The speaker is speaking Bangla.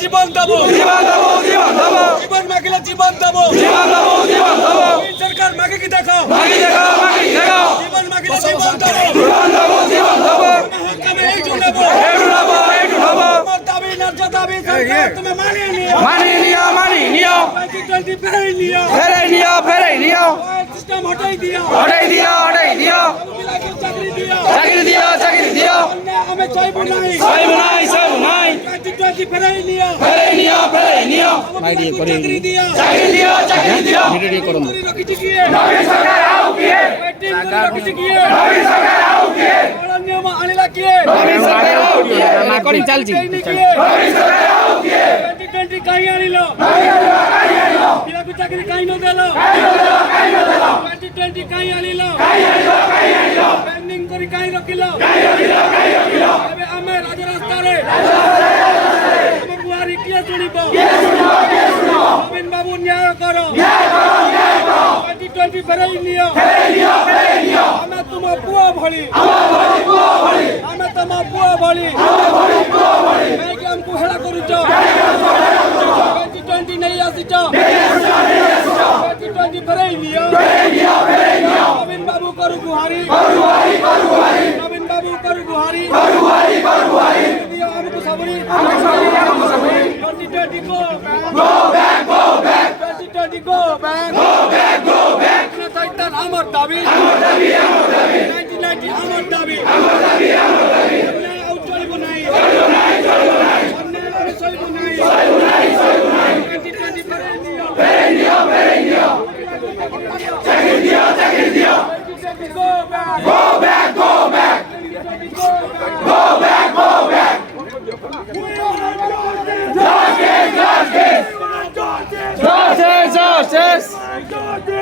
জীবন দেব জীবন দেব জীবন দেব জীবন মাগিলে জীবন দেব জীবন দেব জীবন দেব সরকার মাগে কি দেখো মাগে দেখো মাগে দেখো জীবন মাগিলে জীবন দেব জীবন দেব জীবন দেব হকামে এই জুনেব এই জুনেব এই জুনেব আমার দাবি ন্যায্য দাবি সরকার তুমি মানিয়ে নিও 2020 ফেরাই নিও সিস্টেম হটাই দিও চাকরি দিও আমি চাইবো নাই 2020 ফেরাই নিও চাকরি দিও ভিডিও করুন রকিটি গিয়ে নবীন সরকার আও গিয়ে রকিটি গিয়ে নবীন সরকার আও গিয়ে নিয়ম আনিলা গিয়ে নবীন সরকার আও গিয়ে রেকর্ডিং চলছে নবীন সরকার আও গিয়ে 2020 কাই আনিলো বিরাট চাকরি কাই ন দেলো 2020 কাই আনিলো পেন্ডিং করি কাই রকিলো এবে আমি রাজরাস্তারে বুহারি কিয়ে শুনিব নবীন বাবু ন্যায় করো 2020 ফেরাই নিও আমি তোমার পুয়া ভଳି আমি তোমার পুয়া ভଳି কাইকে আমকু হেলা করুছ 2020 নেই আসিছ 2020 ফেরাই নিও নবীন বাবু করু বুহারি নবীন বাবু করু বুহারি দিও আমকু Sabri 2020 go back 2020 go back আমার দাবি 1990 আমার দাবি চলব নাই চলব নাই 2020 ফেরাই নিও চাকরি দিও go back Justice!